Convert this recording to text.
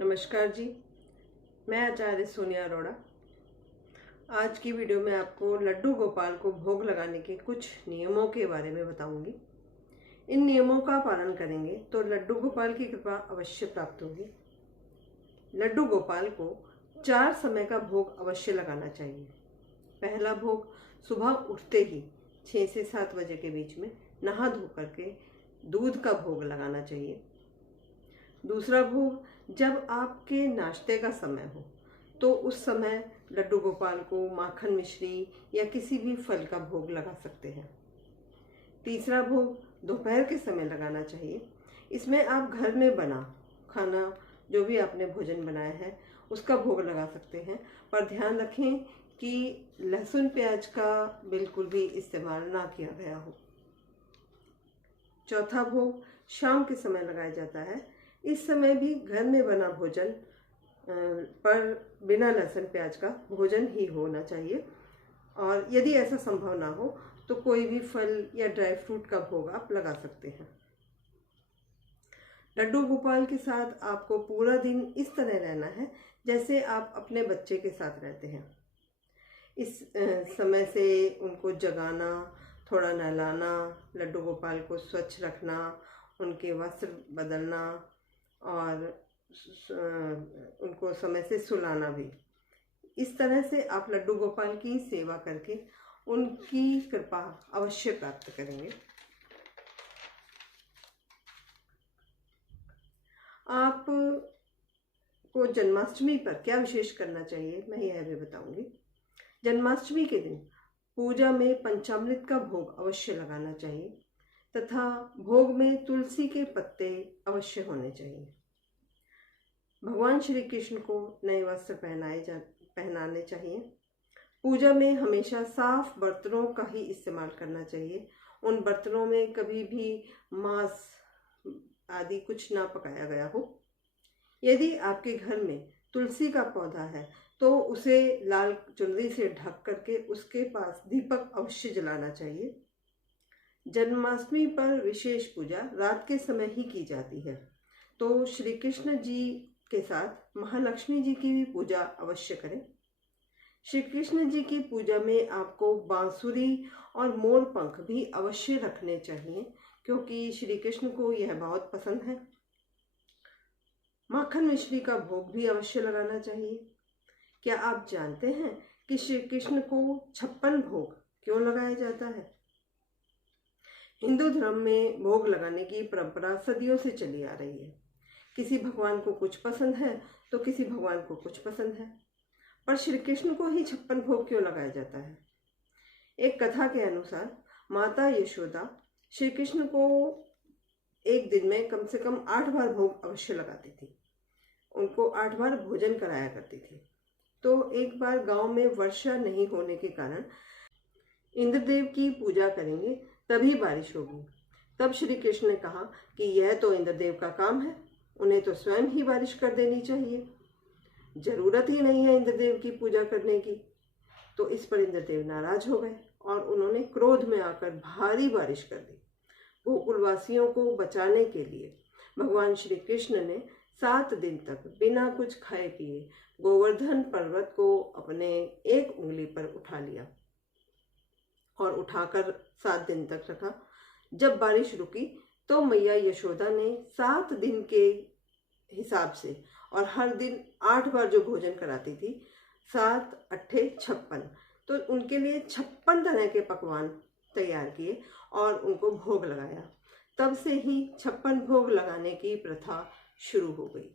नमस्कार जी, मैं आचार्य सोनिया अरोड़ा। आज की वीडियो में आपको लड्डू गोपाल को भोग लगाने के कुछ नियमों के बारे में बताऊंगी। इन नियमों का पालन करेंगे तो लड्डू गोपाल की कृपा अवश्य प्राप्त होगी। लड्डू गोपाल को 4 समय का भोग अवश्य लगाना चाहिए। पहला भोग सुबह उठते ही 6 से 7 बजे के बीच में नहा धो करके दूध का भोग लगाना चाहिए। दूसरा भोग जब आपके नाश्ते का समय हो तो उस समय लड्डू गोपाल को माखन मिश्री या किसी भी फल का भोग लगा सकते हैं। तीसरा भोग दोपहर के समय लगाना चाहिए। इसमें आप घर में बना खाना जो भी आपने भोजन बनाया है उसका भोग लगा सकते हैं, पर ध्यान रखें कि लहसुन प्याज का बिल्कुल भी इस्तेमाल ना किया गया हो। चौथा भोग शाम के समय लगाया जाता है। इस समय भी घर में बना भोजन पर बिना लहसुन प्याज का भोजन ही होना चाहिए, और यदि ऐसा संभव ना हो तो कोई भी फल या ड्राई फ्रूट का भोग आप लगा सकते हैं। लड्डू गोपाल के साथ आपको पूरा दिन इस तरह रहना है जैसे आप अपने बच्चे के साथ रहते हैं। इस समय से उनको जगाना, थोड़ा नहलाना, लड्डू गोपाल को स्वच्छ रखना, उनके वस्त्र बदलना और उनको समय से सुलाना भी। इस तरह से आप लड्डू गोपाल की सेवा करके उनकी कृपा अवश्य प्राप्त करेंगे। आप को जन्माष्टमी पर क्या विशेष करना चाहिए मैं यह भी बताऊंगी। जन्माष्टमी के दिन पूजा में पंचामृत का भोग अवश्य लगाना चाहिए तथा भोग में तुलसी के पत्ते अवश्य होने चाहिए। भगवान श्री कृष्ण को नए वस्त्र पहनाने चाहिए। पूजा में हमेशा साफ बर्तनों का ही इस्तेमाल करना चाहिए। उन बर्तनों में कभी भी मांस आदि कुछ ना पकाया गया हो। यदि आपके घर में तुलसी का पौधा है तो उसे लाल चुनरी से ढक करके उसके पास दीपक अवश्य जलाना चाहिए। जन्माष्टमी पर विशेष पूजा रात के समय ही की जाती है, तो श्री कृष्ण जी के साथ महालक्ष्मी जी की भी पूजा अवश्य करें। श्री कृष्ण जी की पूजा में आपको बांसुरी और मोर पंख भी अवश्य रखने चाहिए, क्योंकि श्री कृष्ण को यह बहुत पसंद है। माखन मिश्री का भोग भी अवश्य लगाना चाहिए। क्या आप जानते हैं कि श्री कृष्ण को 56 भोग क्यों लगाया जाता है? हिंदू धर्म में भोग लगाने की परंपरा सदियों से चली आ रही है। किसी भगवान को कुछ पसंद है तो किसी भगवान को कुछ पसंद है, पर श्री कृष्ण को ही 56 भोग क्यों लगाया जाता है? एक कथा के अनुसार माता यशोदा श्री कृष्ण को एक दिन में कम से कम 8 बार भोग अवश्य लगाती थी। उनको 8 बार भोजन कराया करती थी। तो एक बार गांव में वर्षा नहीं होने के कारण इंद्रदेव की पूजा करेंगे तभी बारिश होगी। तब श्री कृष्ण ने कहा कि यह तो इंद्रदेव का काम है, उन्हें तो स्वयं ही बारिश कर देनी चाहिए, जरूरत ही नहीं है इंद्रदेव की पूजा करने की। तो इस पर इंद्रदेव नाराज हो गए और उन्होंने क्रोध में आकर भारी बारिश कर दी। गोकुलवासियों को बचाने के लिए भगवान श्री कृष्ण ने 7 दिन तक बिना कुछ खाए पिए गोवर्धन पर्वत को अपने एक उंगली पर उठा लिया और उठाकर 7 दिन तक रखा। जब बारिश रुकी तो मैया यशोदा ने 7 दिन के हिसाब से और हर दिन 8 बार जो भोजन कराती थी, 7 अट्ठे 56, तो उनके लिए 56 तरह के पकवान तैयार किए और उनको भोग लगाया। तब से ही 56 भोग लगाने की प्रथा शुरू हो गई।